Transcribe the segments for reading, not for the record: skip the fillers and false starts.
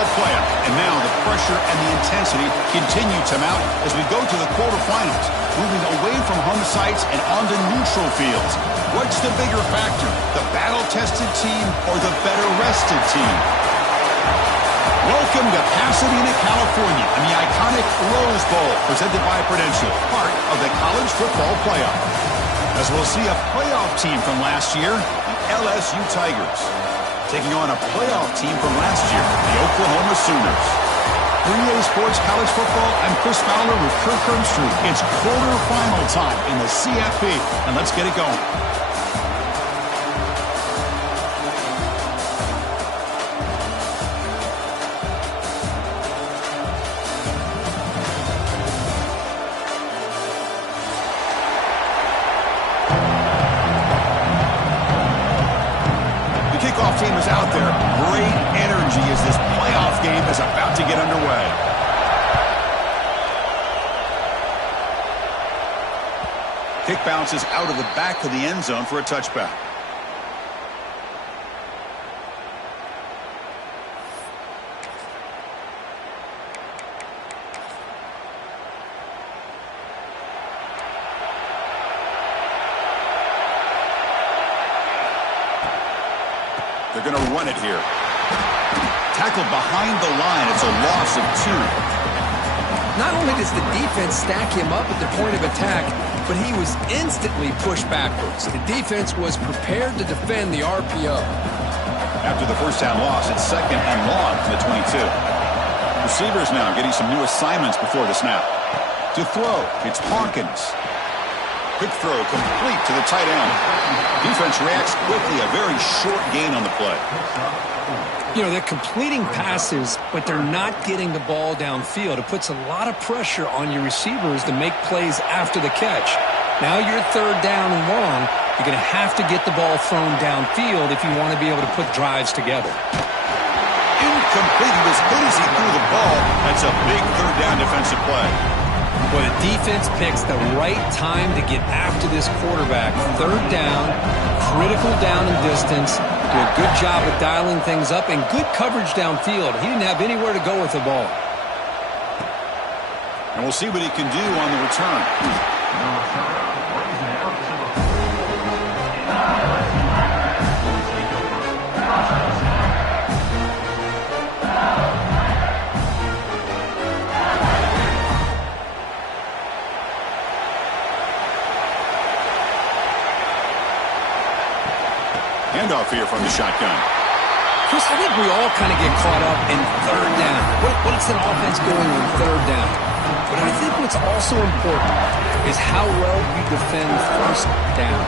football playoff. And now the pressure and the intensity continue to mount as we go to the quarterfinals, moving away from home sites and onto neutral fields. What's the bigger factor, the battle-tested team or the better-rested team? Welcome to Pasadena, California, and the iconic Rose Bowl, presented by Prudential, part of the college football playoff. As we'll see a playoff team from last year, the LSU Tigers, taking on a playoff team from last year, the Oklahoma Sooners. For EA Sports College Football, I'm Chris Fowler with Kirk Herbstreit. It's quarterfinal time in the CFP, and let's get it going. Team is out there. Great energy as this playoff game is about to get underway. Kick bounces out of the back of the end zone for a touchback. They're going to run it here. Tackled behind the line. It's a loss of 2. Not only does the defense stack him up at the point of attack, but he was instantly pushed backwards. The defense was prepared to defend the RPO. After the first down loss, it's 2nd and long from the 22. Receivers now getting some new assignments before the snap. To throw, it's Hawkins. Quick throw complete to the tight end. Defense reacts quickly. A very short gain on the play. You know, they're completing passes, but they're not getting the ball downfield. It puts a lot of pressure on your receivers to make plays after the catch. Now you're 3rd down and long. You're going to have to get the ball thrown downfield if you want to be able to put drives together. Incomplete. He was hit as he threw the ball. That's a big 3rd down defensive play. Well, the defense picks the right time to get after this quarterback. 3rd down, critical down and distance. Do a good job of dialing things up and good coverage downfield. He didn't have anywhere to go with the ball. And we'll see what he can do on the return. Handoff here from the shotgun. Chris, I think we all kind of get caught up in 3rd down. What's an offense going on 3rd down? But I think what's also important is how well you defend 1st down.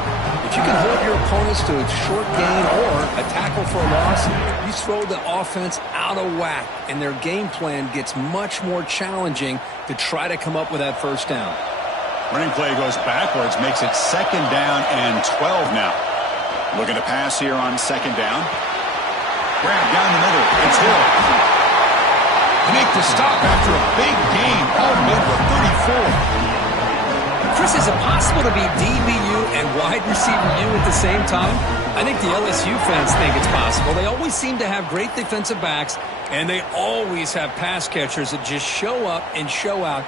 If you can hold your opponents to a short gain or a tackle for a loss, you throw the offense out of whack, and their game plan gets much more challenging to try to come up with that 1st down. Running play goes backwards, makes it 2nd down and 12 now. Looking to pass here on 2nd down. Grab down the middle. It's Hill. Make the stop after a big gain. All mid for 34. Chris, is it possible to be DBU and wide receiver U at the same time? I think the LSU fans think it's possible. They always seem to have great defensive backs, and they always have pass catchers that just show up and show out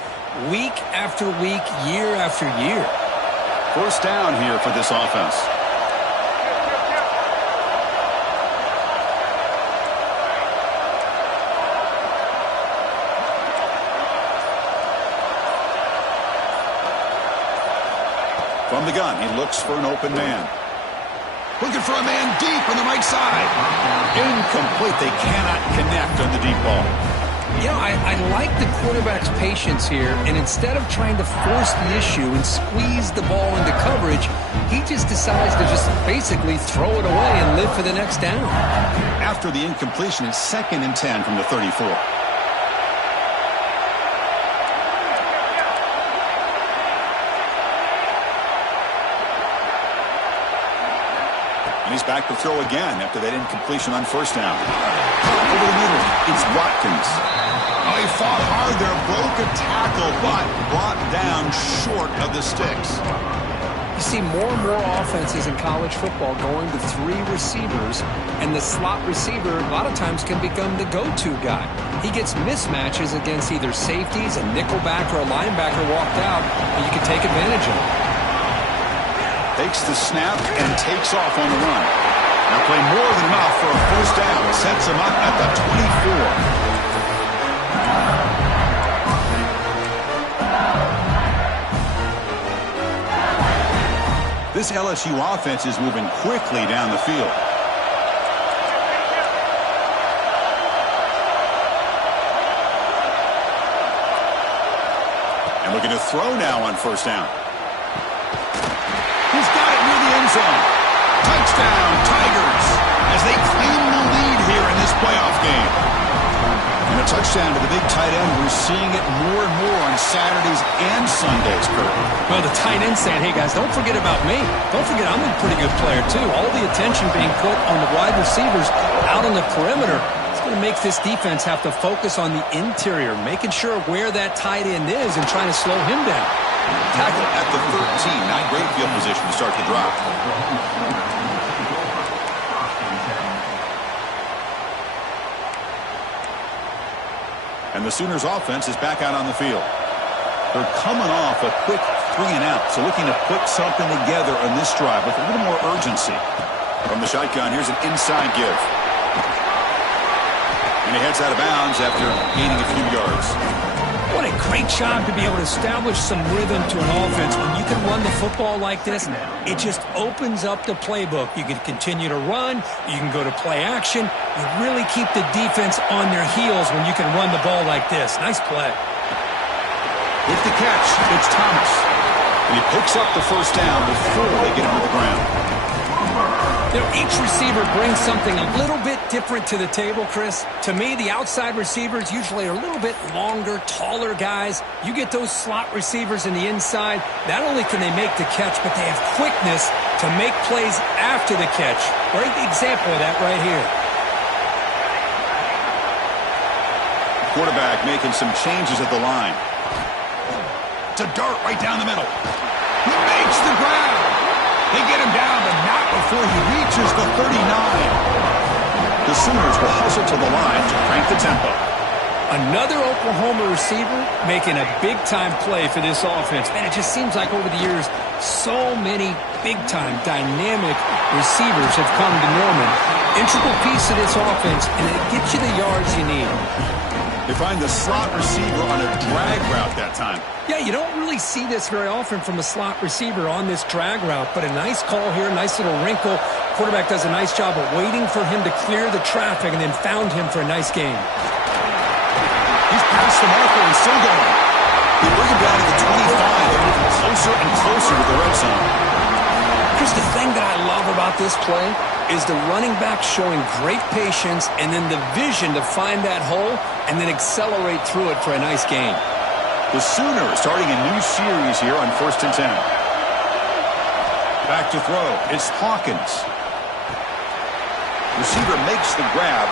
week after week, year after year. 1st down here for this offense. From the gun, he looks for an open man. Looking for a man deep on the right side. Incomplete. They cannot connect on the deep ball. You know, I like the quarterback's patience here, and instead of trying to force the issue and squeeze the ball into coverage, he just decides to just basically throw it away and live for the next down. After the incompletion, it's 2nd and 10 from the 34. And he's back to throw again after that incompletion on 1st down. Over the middle, it's Watkins. Oh, he fought hard there, broke a tackle, but brought down short of the sticks. You see more and more offenses in college football going to 3 receivers, and the slot receiver a lot of times can become the go-to guy. He gets mismatches against either safeties, a nickelback, or a linebacker walked out, and you can take advantage of it. Takes the snap and takes off on the run. Now play more than enough for a first down. Sets him up at the 24. This LSU offense is moving quickly down the field. And looking to throw now on first down. He's got it near the end zone. Touchdown, Tigers, as they claim the lead here in this playoff game. And a touchdown to the big tight end. We're seeing it more and more on Saturdays and Sundays, Kurt. Well, the tight end saying, hey, guys, don't forget about me. Don't forget I'm a pretty good player, too. All the attention being put on the wide receivers out on the perimeter. It's going to make this defense have to focus on the interior, making sure where that tight end is and trying to slow him down. Tackle at the 13. Not great field position to start the drive. And the Sooners offense is back out on the field. They're coming off a quick 3-and-out, so looking to put something together on this drive with a little more urgency. From the shotgun, here's an inside give. And he heads out of bounds after gaining a few yards. What a great job to be able to establish some rhythm to an offense. When you can run the football like this, it just opens up the playbook. You can continue to run. You can go to play action. You really keep the defense on their heels when you can run the ball like this. Nice play. With the catch, it's Thomas. And he picks up the first down before they get him to the ground. Each receiver brings something a little bit different to the table, Chris. To me, the outside receivers usually are a little bit longer, taller guys. You get those slot receivers in the inside. Not only can they make the catch, but they have quickness to make plays after the catch. Great example of that right here. Quarterback making some changes at the line. To dart right down the middle. He makes the grab. They get him down, but not before he reaches the 39. The Sooners will hustle to the line to crank the tempo. Another Oklahoma receiver making a big-time play for this offense. Man, it just seems like over the years, so many big-time, dynamic receivers have come to Norman. Integral piece of this offense, and it gets you the yards you need. They find the slot receiver on a drag route that time. Yeah, you don't really see this very often from a slot receiver on this drag route, but a nice call here, nice little wrinkle. Quarterback does a nice job of waiting for him to clear the traffic and then found him for a nice gain. He's past the marker and still going. They bring him down to the 25. They're moving closer and closer to the red zone. Chris, the thing that I love about this play is the running back showing great patience and then the vision to find that hole and then accelerate through it for a nice gain. The Sooners starting a new series here on 1st and 10. Back to throw. It's Hawkins. Receiver makes the grab.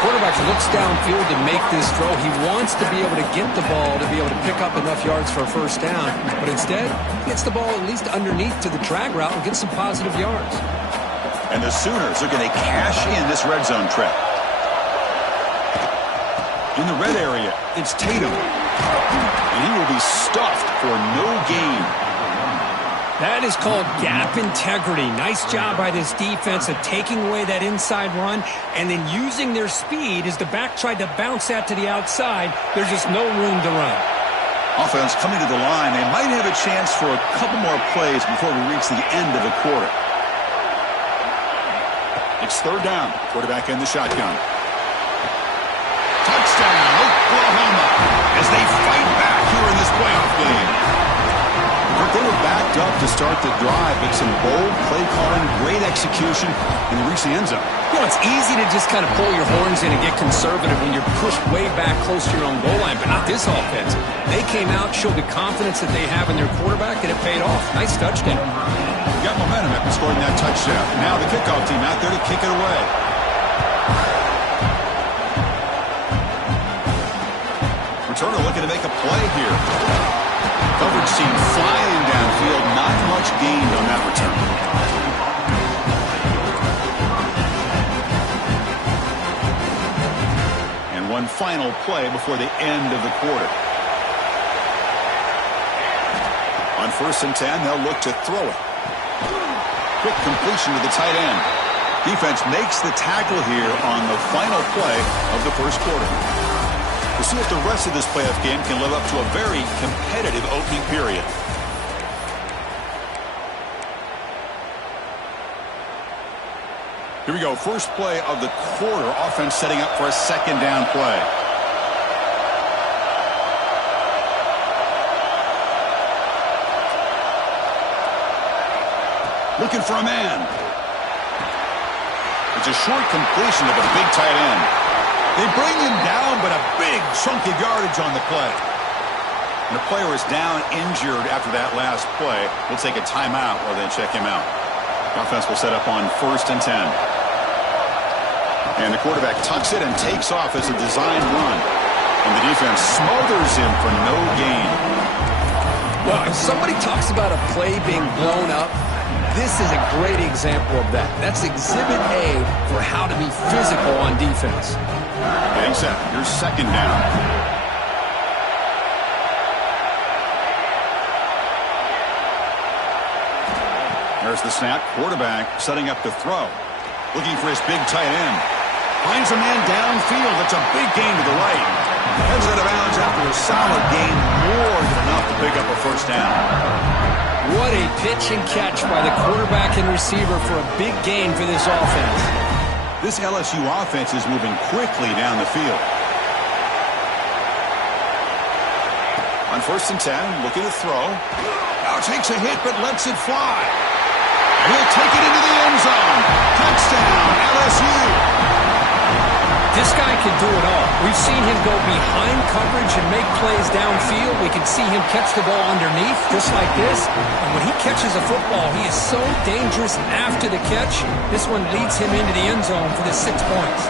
Quarterback looks downfield to make this throw. He wants to be able to get the ball to be able to pick up enough yards for a first down. But instead, he gets the ball at least underneath to the drag route and gets some positive yards. And the Sooners are going to cash in this red zone trip. In the red area, it's Tatum. And he will be stuffed for no gain. That is called gap integrity. Nice job by this defense of taking away that inside run and then using their speed as the back tried to bounce that to the outside. There's just no room to run. Offense coming to the line. They might have a chance for a couple more plays before we reach the end of the quarter. It's 3rd down. Quarterback in the shotgun. Touchdown, Oklahoma, as they fight back here in this playoff game. They were backed up to start the drive, but some bold play calling, great execution, and they reach the end zone. You know, it's easy to just kind of pull your horns in and get conservative when you're pushed way back close to your own goal line, but not this offense. They came out, showed the confidence that they have in their quarterback, and it paid off. Nice touchdown. Got momentum after scoring that touchdown. Now the kickoff team out there to kick it away. Returner looking to make a play here. Coverage team flying downfield, not much much gained on that return. And one final play before the end of the quarter. On 1st and 10, they'll look to throw it. Quick completion to the tight end. Defense makes the tackle here on the final play of the first quarter. We'll see if the rest of this playoff game can live up to a very competitive opening period. Here we go. First play of the quarter. Offense setting up for a 2nd down play. Looking for a man. It's a short completion of a big tight end. They bring him down, but a big chunk of yardage on the play. And the player is down injured after that last play. We'll take a timeout while they check him out. Offense will set up on 1st and 10. And the quarterback tucks it and takes off as a designed run. And the defense smothers him for no gain. Well, if somebody talks about a play being blown up, this is a great example of that. That's exhibit A for how to be physical on defense. Getting set. Here's 2nd down. There's the snap. Quarterback setting up to throw. Looking for his big tight end. Finds a man downfield. It's a big gain to the right. Heads out of bounds after a solid gain. More than enough to pick up a 1st down. What a pitch and catch by the quarterback and receiver for a big gain for this offense. This LSU offense is moving quickly down the field. On 1st and 10, looking to throw. Now takes a hit, but lets it fly. And he'll take it into the end zone. Touchdown, LSU. This guy can do it all. We've seen him go behind coverage and make plays downfield. We can see him catch the ball underneath, just like this. And when he catches a football, he is so dangerous after the catch. This one leads him into the end zone for the 6 points.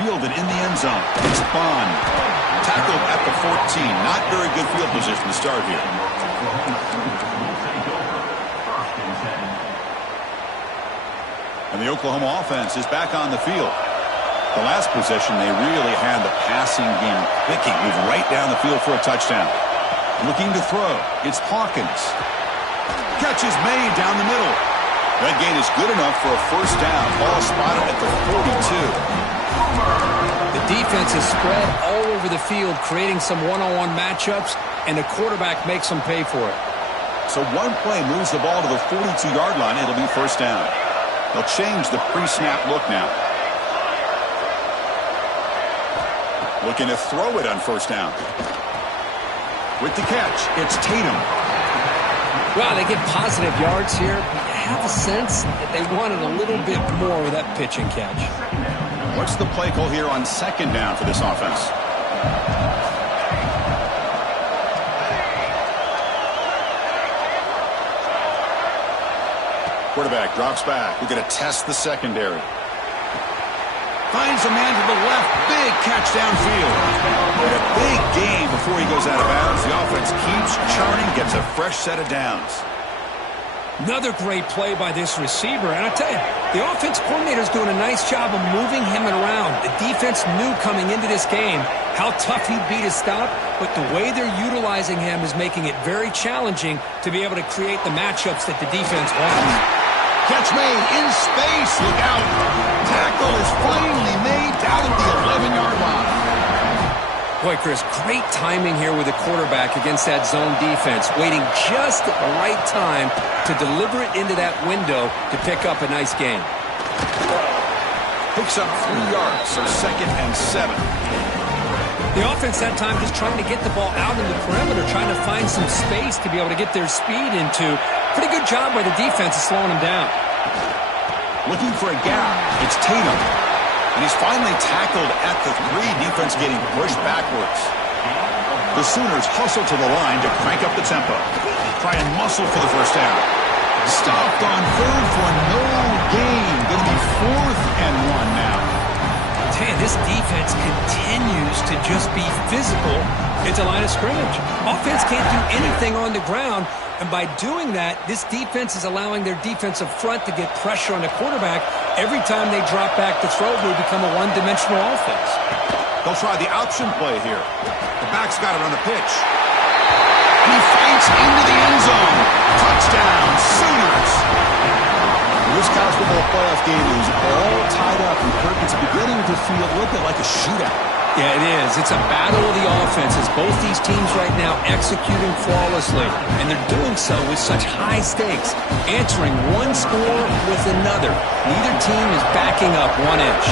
Fielded in the end zone. It's Bond. Tackled at the 14. Not very good field position to start here. And the Oklahoma offense is back on the field. The last possession, they really had the passing game clicking. Moved right down the field for a touchdown. Looking to throw. It's Hawkins. Catch is made down the middle. That gain is good enough for a 1st down. Ball spotted at the 42. The defense is spread all over the field, creating some one-on-one matchups, and the quarterback makes them pay for it. So one play moves the ball to the 42-yard line. It'll be 1st down. They'll change the pre-snap look now. Looking to throw it on 1st down. With the catch, it's Tatum. Well, they get positive yards here. I have a sense that they wanted a little bit more with that pitch and catch. What's the play call here on 2nd down for this offense? Quarterback drops back. We're going to test the secondary. Finds a man to the left. Big catch downfield. And a big gain before he goes out of bounds. The offense keeps churning, gets a fresh set of downs. Another great play by this receiver. And I tell you, the offense coordinator is doing a nice job of moving him around. The defense knew coming into this game how tough he'd be to stop, but the way they're utilizing him is making it very challenging to be able to create the matchups that the defense wants. Catch made in space. Look out. Tackle is finally made down at the 11-yard line. Boy, Chris, great timing here with the quarterback against that zone defense, waiting just at the right time to deliver it into that window to pick up a nice gain. Picks up 3 yards, so 2nd and 7. The offense that time just trying to get the ball out in the perimeter, trying to find some space to be able to get their speed into. Pretty good job by the defense of slowing him down. Looking for a gap. It's Tatum. And he's finally tackled at the 3. Defense getting pushed backwards. The Sooners hustle to the line to crank up the tempo. Try and muscle for the 1st down. Stopped on 3rd for no gain. Going to be 4th and 1 now. tell you, this defense continues to just be physical at the line of scrimmage. Offense can't do anything on the ground, and by doing that, this defense is allowing their defensive front to get pressure on the quarterback. Every time they drop back to throw, they become a one-dimensional offense. They'll try the option play here. The back's got it on the pitch. And he feints into the end zone. Touchdown, Sooners. This college football playoff game is all tied up, and Kirk, it's beginning to feel a little bit like a shootout. Yeah, it is. It's a battle of the offenses. Both these teams right now executing flawlessly, and they're doing so with such high stakes, answering one score with another. Neither team is backing up 1 inch.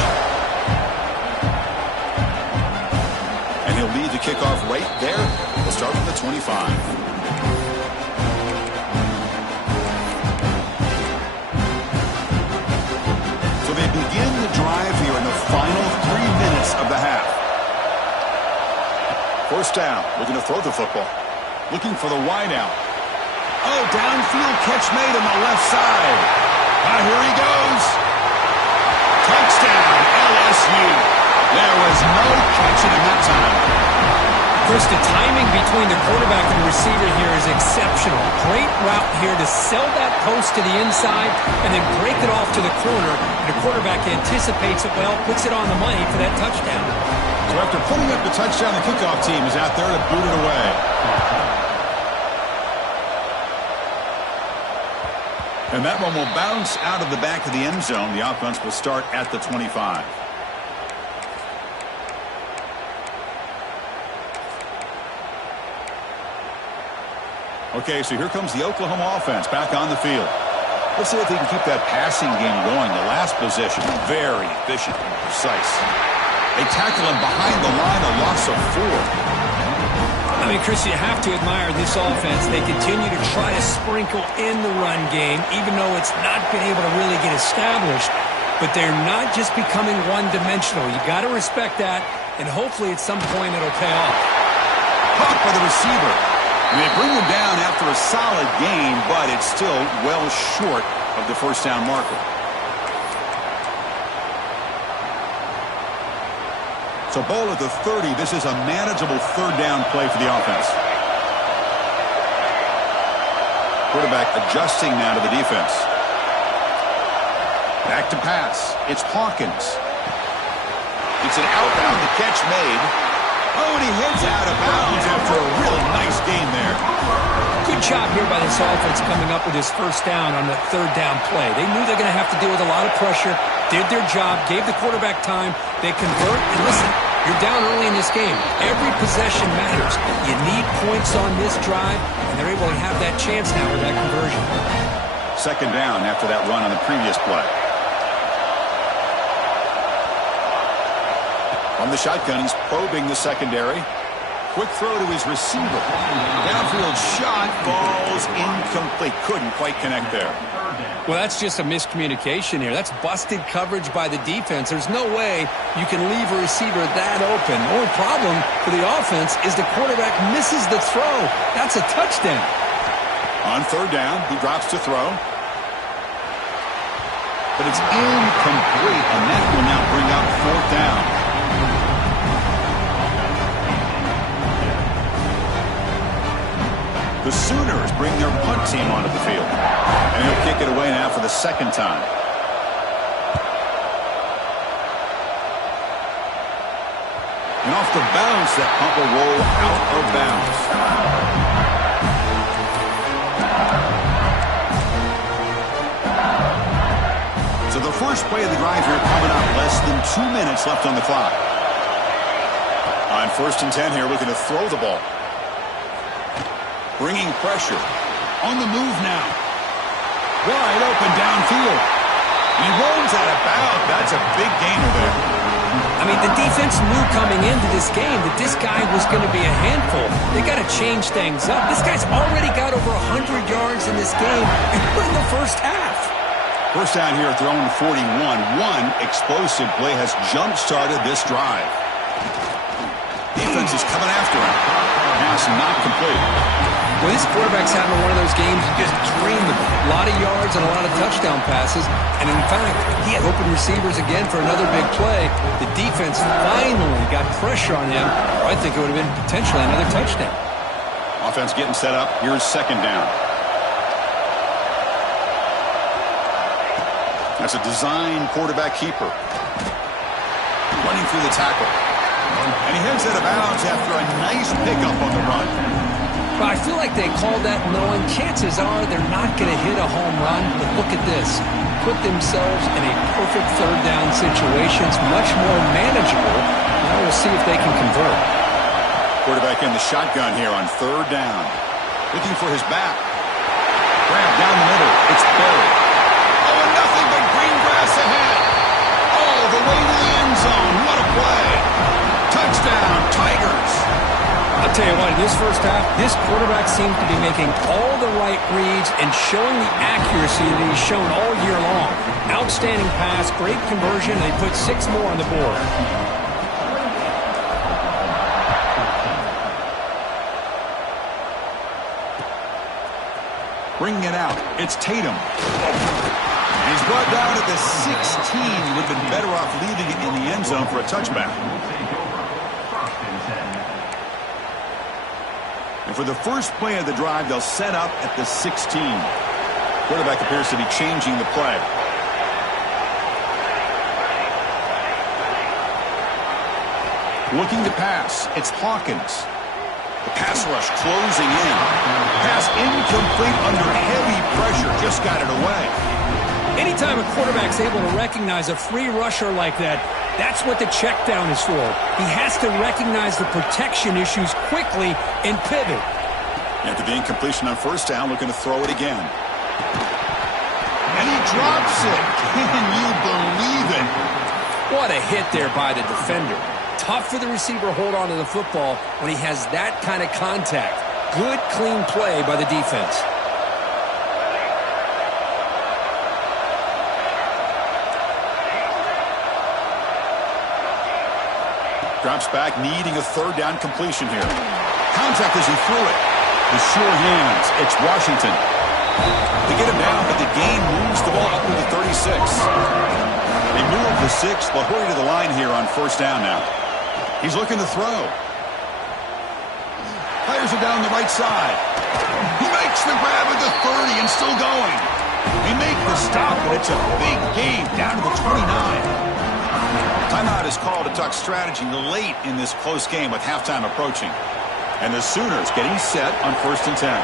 And he'll lead the kickoff right there. We'll start from the 25. They begin the drive here in the final 3 minutes of the half. First down, looking to throw the football. Looking for the wide out. Oh, downfield catch made on the left side. Here he goes. Touchdown, LSU. There was no catching him that time. Chris, the timing between the quarterback and the receiver here is exceptional. Great route here to sell that post to the inside and then break it off to the corner. And the quarterback anticipates it well, puts it on the money for that touchdown. So after putting up the touchdown, the kickoff team is out there to boot it away. And that one will bounce out of the back of the end zone. The offense will start at the 25. Okay, so here comes the Oklahoma offense back on the field. Let's see if they can keep that passing game going. The last possession, very efficient and precise. They tackle him behind the line, a loss of 4. I mean, Chris, you have to admire this offense. They continue to try to sprinkle in the run game, even though it's not been able to really get established. But they're not just becoming one-dimensional. You got to respect that, and hopefully at some point it'll pay off. Caught by the receiver. They bring him down after a solid game, but it's still well short of the first down marker. So ball at the 30. This is a manageable third down play for the offense. Quarterback adjusting now to the defense. Back to pass. It's Hawkins. It's an outbound, the catch made. Oh, and he heads out of bounds after a real nice game there. Good job here by this offense coming up with his first down on the third down play. They knew they're going to have to deal with a lot of pressure, did their job, gave the quarterback time. They convert, and listen, you're down early in this game. Every possession matters. You need points on this drive, and they're able to have that chance now with that conversion. Second down after that run on the previous play. On the shotgun, he's probing the secondary. Quick throw to his receiver. Downfield shot, falls incomplete. Couldn't quite connect there. Well, that's just a miscommunication here. That's busted coverage by the defense. There's no way you can leave a receiver that open. The only problem for the offense is the quarterback misses the throw. That's a touchdown. On third down, he drops to throw. But it's incomplete, and that will now bring up fourth down. The Sooners bring their punt team onto the field. And he'll kick it away now for the second time. And off the bounce, that punt will roll out of bounds. So the first play of the drive here coming up. Less than 2 minutes left on the clock. On first and 10 here, looking to throw the ball. Bringing pressure. On the move now. Wide open downfield. He rolls out of bounds. That's a big gainer there. I mean, the defense knew coming into this game that this guy was going to be a handful. They got to change things up. This guy's already got over 100 yards in this game, and we're in the first half. First down here at their own 41. One explosive play has jump-started this drive. Defense is coming after him. Pass not complete. Well, this quarterback's having one of those games you just dream about. A lot of yards and a lot of touchdown passes. And in fact, he had open receivers again for another big play. The defense finally got pressure on him, or I think it would have been potentially another touchdown. Offense getting set up. Here's second down. That's a design quarterback keeper. Running through the tackle. And he heads out of bounds after a nice pickup on the run. But I feel like they called that knowing chances are they're not going to hit a home run. But look at this. Put themselves in a perfect third down situation. It's much more manageable. Now we'll see if they can convert. Quarterback in the shotgun here on third down. Looking for his back. Grab down the middle. It's buried. Oh, and nothing but green grass ahead. All the way to the end zone. What a play. Touchdown, Tigers. I'll tell you what, in this first half, this quarterback seems to be making all the right reads and showing the accuracy that he's shown all year long. Outstanding pass, great conversion, and they put 6 more on the board. Bringing it out, it's Tatum. He's brought down at the 16. He would have been better off leaving it in the end zone for a touchback. And for the first play of the drive, they'll set up at the 16. Quarterback appears to be changing the play. Looking to pass. It's Hawkins. The pass rush closing in. Pass incomplete under heavy pressure. Just got it away. Anytime a quarterback's able to recognize a free rusher like that, that's what the check down is for. He has to recognize the protection issues quickly and pivot. After the incompletion on first down, looking to throw it again. And he drops it. Can you believe it? What a hit there by the defender. Tough for the receiver to hold on to the football when he has that kind of contact. Good, clean play by the defense. Drops back, needing a third down completion here. Contact as he threw it. The sure hands. It's Washington. They get him down, but the gain moves the ball up to the 36. They move the 6. They'll hurry to the line here on first down now. He's looking to throw. Fires it down the right side. He makes the grab at the 30 and still going. They make the stop, but it's a big gain down to the 29. Timeout is called to talk strategy late in this close game with halftime approaching. And the Sooners getting set on 1st and 10.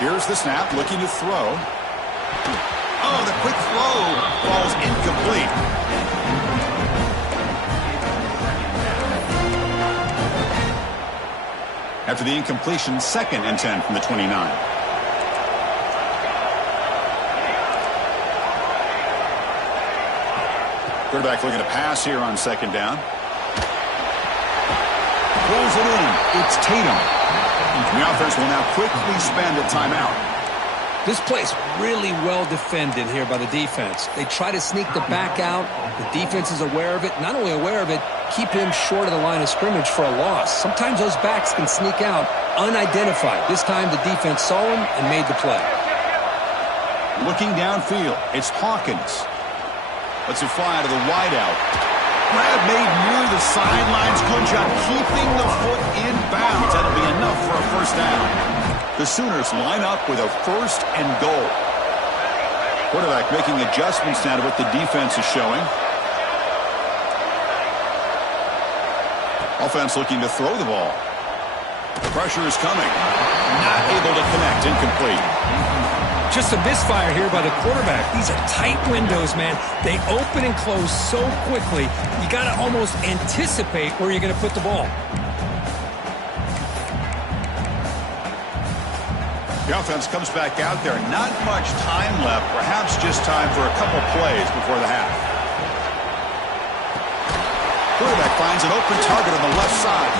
Here's the snap, looking to throw. Oh, the quick throw falls incomplete. After the incompletion, 2nd and 10 from the 29. Quarterback looking to pass here on 2nd down. Pulls it in. It's Tatum. The offense will now quickly spend a timeout. This play's really well defended here by the defense. They try to sneak the back out. The defense is aware of it. Not only aware of it, keep him short of the line of scrimmage for a loss. Sometimes those backs can sneak out unidentified. This time the defense saw him and made the play. Looking downfield, it's Hawkins. Lets it fly to the wideout. Grab made near the sidelines. Good job keeping the foot in bounds. That'll be enough for a first down. The Sooners line up with a 1st and goal. Quarterback making adjustments now to what the defense is showing. Offense looking to throw the ball. The pressure is coming. Not able to connect. Incomplete. Just a misfire here by the quarterback. These are tight windows, man. They open and close so quickly, you got to almost anticipate where you're going to put the ball. The offense comes back out there. Not much time left. Perhaps just time for a couple plays before the half. Quarterback finds an open target on the left side.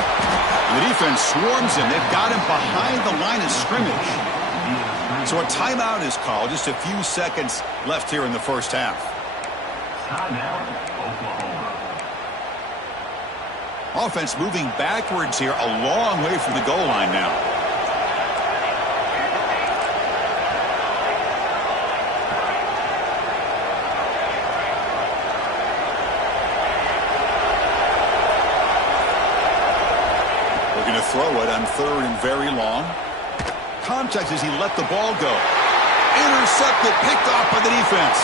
The defense swarms him. They've got him behind the line of scrimmage. So a timeout is called. Just a few seconds left here in the first half. Offense moving backwards here, a long way from the goal line now. Looking to throw it on 3rd and very long. Contact as he let the ball go. Intercepted, picked off by the defense.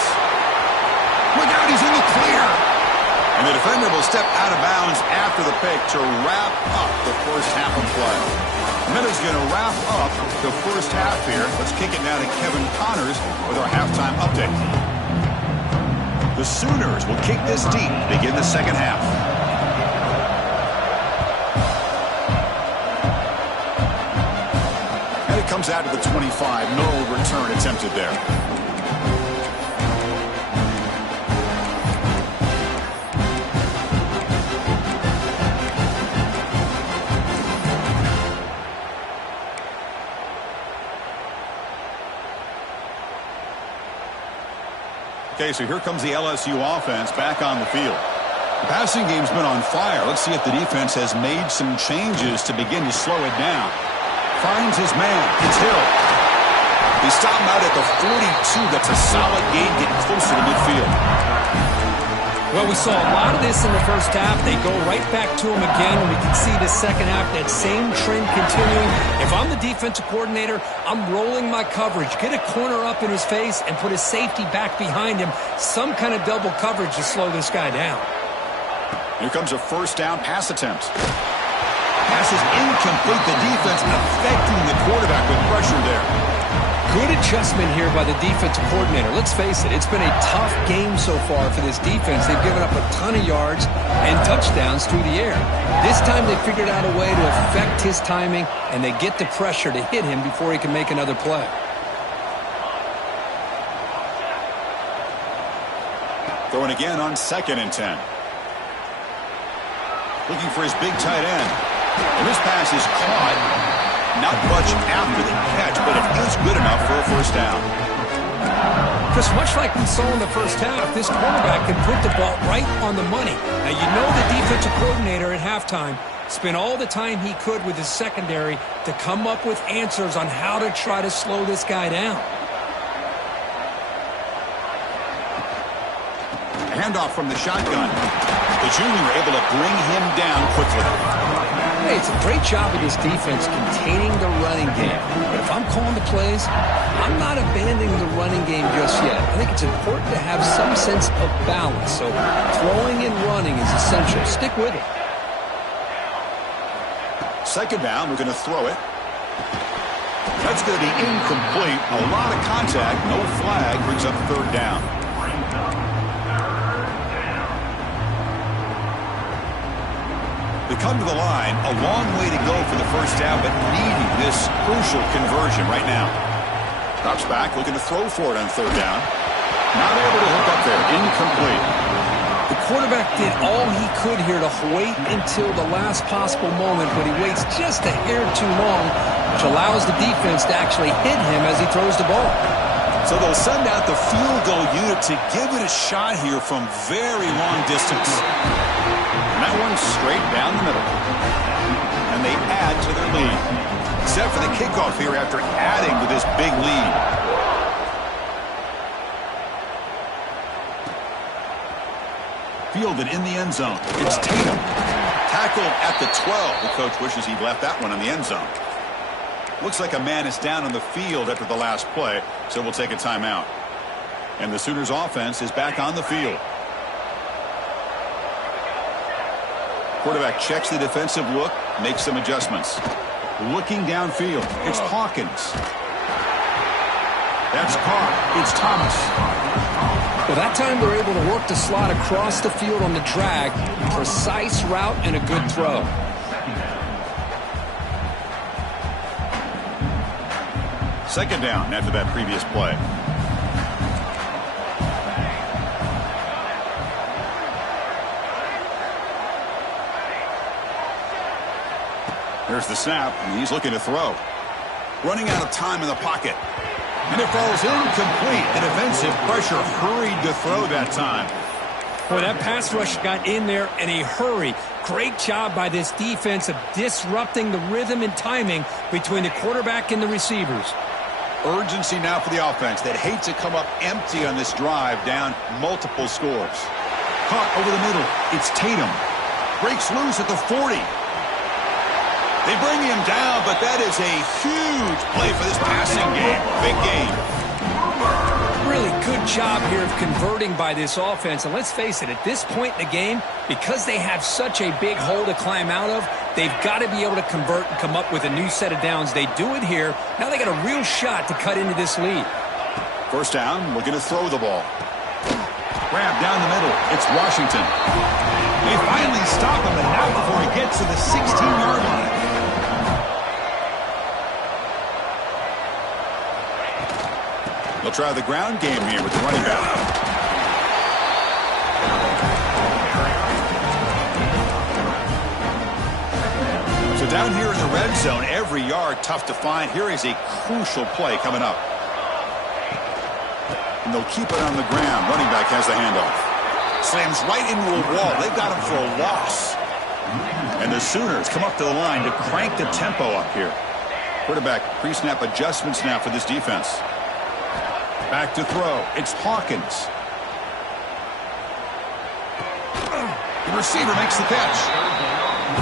Look out, he's in the clear. And the defender will step out of bounds after the pick to wrap up the first half of play. Minutes going to wrap up the first half here. Let's kick it now to Kevin Connors with our halftime update. The Sooners will kick this deep to begin the second half. And it comes out to the 25. No return attempted there. Okay, so here comes the LSU offense back on the field. The passing game's been on fire. Let's see if the defense has made some changes to begin to slow it down. Finds his man. It's Hill. He stopped him out at the 42. That's a solid gain getting closer to midfield. Well, we saw a lot of this in the first half. They go right back to him again. We can see the second half, that same trend continuing. If I'm the defensive coordinator, I'm rolling my coverage. Get a corner up in his face and put his safety back behind him. Some kind of double coverage to slow this guy down. Here comes a first down pass attempt. Pass is incomplete. The defense affecting the quarterback with pressure there. Good adjustment here by the defensive coordinator. Let's face it, it's been a tough game so far for this defense. They've given up a ton of yards and touchdowns through the air. This time they figured out a way to affect his timing, and they get the pressure to hit him before he can make another play. Throwing again on 2nd and 10. Looking for his big tight end. And this pass is caught. Not much after the catch, but it is good enough for a first down. Chris, much like we saw in the first half, this quarterback can put the ball right on the money. Now, you know the defensive coordinator at halftime spent all the time he could with his secondary to come up with answers on how to try to slow this guy down. A handoff from the shotgun. The junior able to bring him down quickly. Hey, it's a great job of this defense containing the running game. But if I'm calling the plays, I'm not abandoning the running game just yet. I think it's important to have some sense of balance. So throwing and running is essential. Stick with it. Second down, we're going to throw it. That's going to be incomplete. A lot of contact, no flag, brings up 3rd down. They come to the line, a long way to go for the first down, but needing this crucial conversion right now. Drops back, looking to throw for it on 3rd down. Not able to hook up there, incomplete. The quarterback did all he could here to wait until the last possible moment, but he waits just a hair too long, which allows the defense to actually hit him as he throws the ball. So they'll send out the field goal unit to give it a shot here from very long distance. And that one's straight down the middle. And they add to their lead. Set for the kickoff here after adding to this big lead. Fielded in the end zone. It's Tatum. Tackled at the 12. The coach wishes he'd left that one in the end zone. Looks like a man is down on the field after the last play, so we'll take a timeout. And the Sooners offense is back on the field. Quarterback checks the defensive look, makes some adjustments. Looking downfield, it's Hawkins. That's caught. It's Thomas. Well, that time they're able to work the slot across the field on the drag. Precise route and a good throw. Second down after that previous play. There's the snap, and he's looking to throw. Running out of time in the pocket. And it falls incomplete. The defensive pressure hurried to throw that time. Boy, that pass rush got in there in a hurry. Great job by this defense of disrupting the rhythm and timing between the quarterback and the receivers. Urgency now for the offense that hates to come up empty on this drive, down multiple scores. Caught over the middle. It's Tatum. Breaks loose at the 40. They bring him down, but that is a huge play for this passing game. Big game. Really good job here of converting by this offense. And let's face it, at this point in the game, because they have such a big hole to climb out of, they've got to be able to convert and come up with a new set of downs. They do it here. Now they got a real shot to cut into this lead. First down, looking to throw the ball. Grab down the middle. It's Washington. They finally stop him, and not before he gets to the 16-yard line. They'll try the ground game here with the running back. So down here in the red zone, every yard tough to find. Here is a crucial play coming up. And they'll keep it on the ground. Running back has the handoff. Slams right into a wall. They've got him for a loss. And the Sooners come up to the line to crank the tempo up here. Quarterback pre-snap adjustments now for this defense. Back to throw. It's Hawkins. The receiver makes the catch.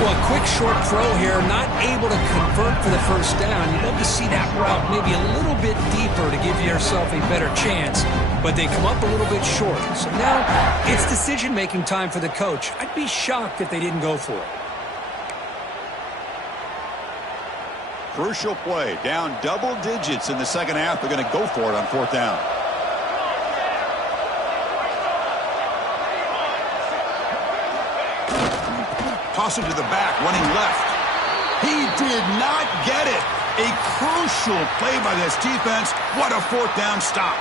Well, a quick short throw here, not able to convert for the first down. You'd love to see that route maybe a little bit deeper to give yourself a better chance, but they come up a little bit short. So now it's decision-making time for the coach. I'd be shocked if they didn't go for it. Crucial play. Down double digits in the second half. They're going to go for it on fourth down. Toss it to the back, running left. He did not get it. A crucial play by this defense. What a fourth down stop.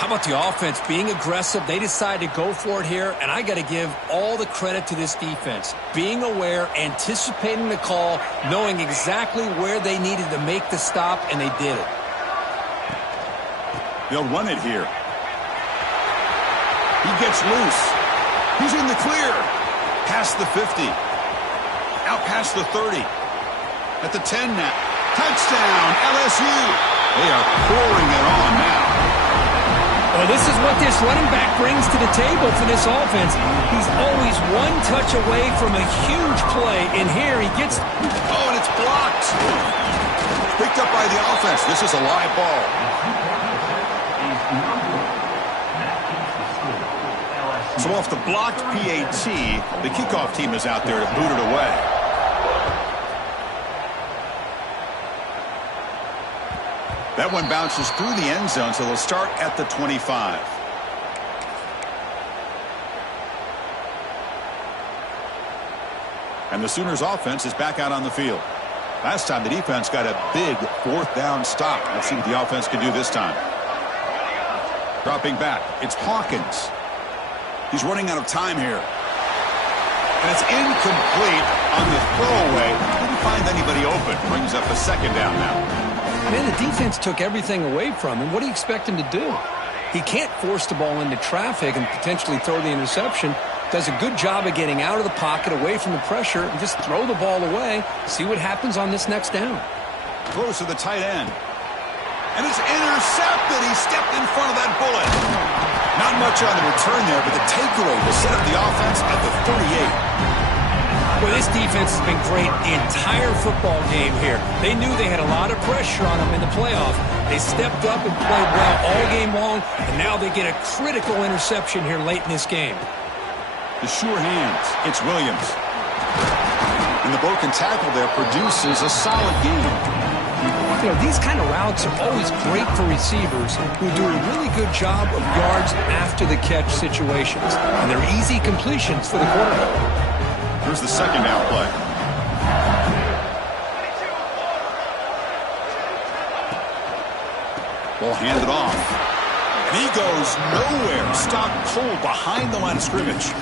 How about the offense being aggressive? They decide to go for it here, and I got to give all the credit to this defense. Being aware, anticipating the call, knowing exactly where they needed to make the stop, and they did it. They'll run it here. He gets loose. He's in the clear. Past the 50. Out past the 30. At the 10 now. Touchdown, LSU. They are pouring it on now. Well, this is what this running back brings to the table for this offense. He's always one touch away from a huge play, and here he gets... Oh, and it's blocked. Picked up by the offense. This is a live ball. So off the blocked PAT, the kickoff team is out there to boot it away. That one bounces through the end zone, so they'll start at the 25. And the Sooners offense is back out on the field. Last time the defense got a big fourth down stop. Let's see what the offense can do this time. Dropping back, it's Hawkins. He's running out of time here. And it's incomplete on the throwaway. Didn't find anybody open. Brings up a second down now. Man, the defense took everything away from him. What do you expect him to do? He can't force the ball into traffic and potentially throw the interception. Does a good job of getting out of the pocket, away from the pressure, and just throw the ball away. See what happens on this next down. Close to the tight end. And it's intercepted. He stepped in front of that bullet. Not much on the return there, but the takeaway will set up the offense at the 38. Well, this defense has been great the entire football game here. They knew they had a lot of pressure on them in the playoff. They stepped up and played well all game long, and now they get a critical interception here late in this game. The sure hands. It's Williams. And the broken tackle there produces a solid game. You know, these kind of routes are always great for receivers who do a really good job of yards after the catch situations. And they're easy completions for the quarterback. Here's the second down play. Ball handed off. And he goes nowhere. Stopped cold behind the line of scrimmage.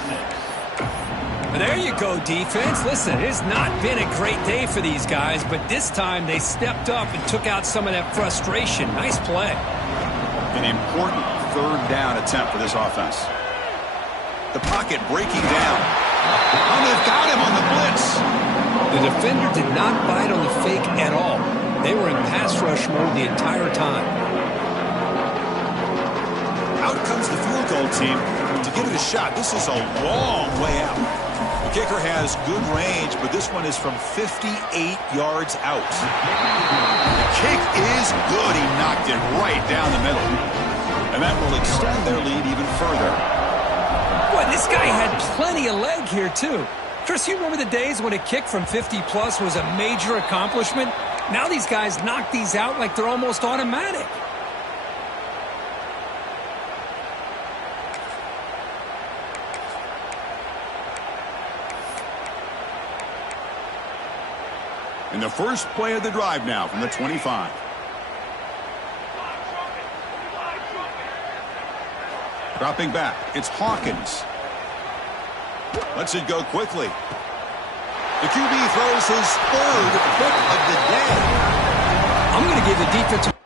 There you go, defense. Listen, it's not been a great day for these guys, but this time they stepped up and took out some of that frustration. Nice play. An important third down attempt for this offense. The pocket breaking down. Oh, they've got him on the blitz. The defender did not bite on the fake at all. They were in pass rush mode the entire time. Out comes the field goal team to give it a shot. This is a long way out. The kicker has good range, but this one is from 58 yards out. The kick is good. He knocked it right down the middle. And that will extend their lead even further. Boy, this guy had plenty of leg here, too. Chris, you remember the days when a kick from 50-plus was a major accomplishment? Now these guys knock these out like they're almost automatic. In the first play of the drive now from the 25. Dropping back, it's Hawkins. Lets it go quickly. The QB throws his third pick of the day. I'm going to give the defensive